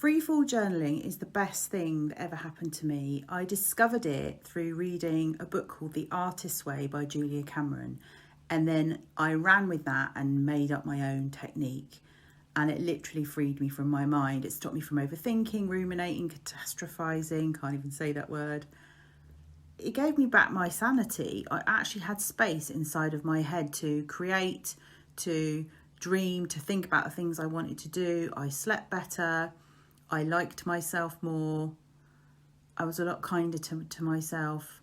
Freefall journaling is the best thing that ever happened to me. I discovered it through reading a book called The Artist's Way by Julia Cameron. And then I ran with that and made up my own technique. And it literally freed me from my mind. It stopped me from overthinking, ruminating, catastrophizing, can't even say that word. It gave me back my sanity. I actually had space inside of my head to create, to dream, to think about the things I wanted to do. I slept better. I liked myself more. I was a lot kinder to myself.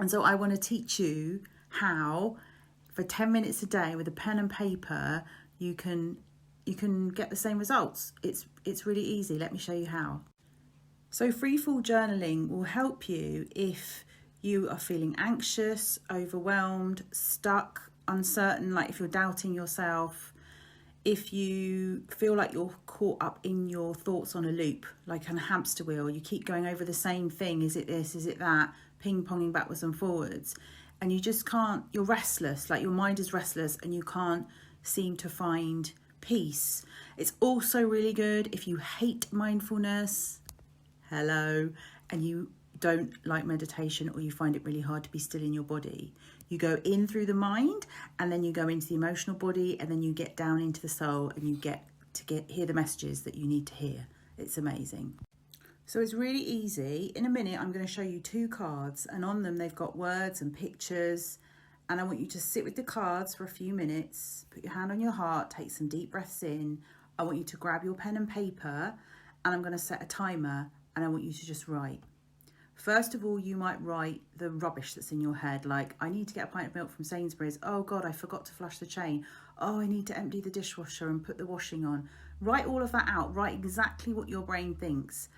And so I want to teach you how, for 10 minutes a day with a pen and paper, you can get the same results. It's really easy. Let me show you how. So freefall journaling will help you if you are feeling anxious, overwhelmed, stuck, uncertain, like if you're doubting yourself, if you feel like you're caught up in your thoughts on a loop, like on a hamster wheel, you keep going over the same thing. Is it this? Is it that? Ping-ponging backwards and forwards. And you just can't, you're restless, like your mind is restless and you can't seem to find peace. It's also really good if you hate mindfulness, hello, and you don't like meditation or you find it really hard to be still in your body. You go in through the mind and then you go into the emotional body and then you get down into the soul and you get to hear the messages that you need to hear. It's amazing. So it's really easy. In a minute, I'm going to show you 2 cards and on them they've got words and pictures. And I want you to sit with the cards for a few minutes, put your hand on your heart, take some deep breaths in. I want you to grab your pen and paper and I'm going to set a timer and I want you to just write. First of all, you might write the rubbish that's in your head, like, I need to get a pint of milk from Sainsbury's. Oh God, I forgot to flush the chain. Oh, I need to empty the dishwasher and put the washing on. Write all of that out. Write exactly what your brain thinks.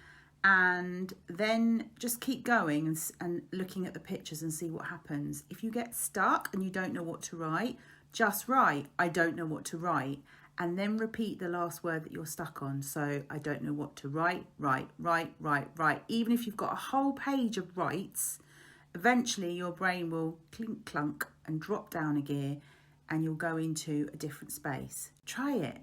And then just keep going and looking at the pictures and see what happens. If you get stuck and you don't know what to write, just write, I don't know what to write. And then repeat the last word that you're stuck on. So I don't know what to write. Even if you've got a whole page of writes, eventually your brain will clink clunk and drop down a gear and you'll go into a different space. Try it.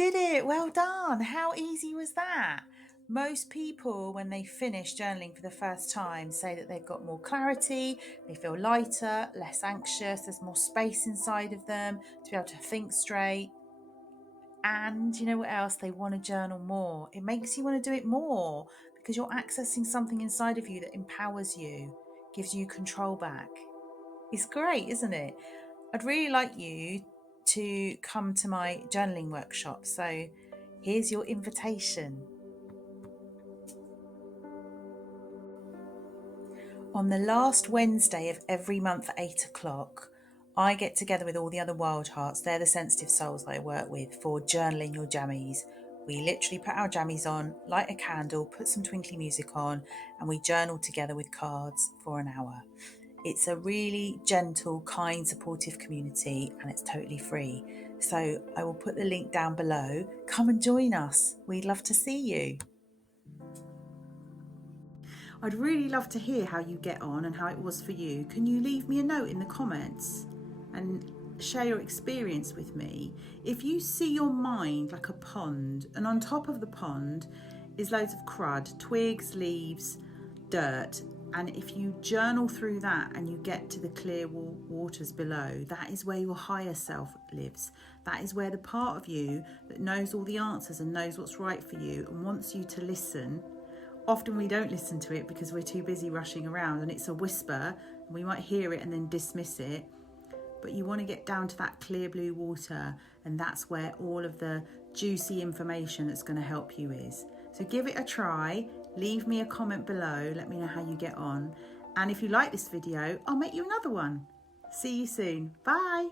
did it. Well done. How easy was that? Most people, when they finish journaling for the first time, say that they've got more clarity, they feel lighter, less anxious, there's more space inside of them to be able to think straight. And you know what else? They want to journal more. It makes you want to do it more because you're accessing something inside of you that empowers you, gives you control back. It's great, isn't it? I'd really like you to come to my journaling workshop. So here's your invitation. On the last Wednesday of every month at 8 o'clock, I get together with all the other Wildhearts. They're the sensitive souls that I work with for journaling your jammies. We literally put our jammies on, light a candle, put some twinkly music on, and we journal together with cards for an hour. It's a really gentle, kind, supportive community, and it's totally free. So I will put the link down below. Come and join us. We'd love to see you. I'd really love to hear how you get on and how it was for you. Can you leave me a note in the comments and share your experience with me? If you see your mind like a pond, and on top of the pond is loads of crud, twigs, leaves, dirt, and if you journal through that and you get to the clear waters below, that is where your higher self lives. That is where the part of you that knows all the answers and knows what's right for you and wants you to listen. Often we don't listen to it because we're too busy rushing around, and it's a whisper and we might hear it and then dismiss it. But you want to get down to that clear blue water, and that's where all of the juicy information that's going to help you is. So give it a try. Leave me a comment below. Let me know how you get on. And if you like this video, I'll make you another one. See you soon. Bye.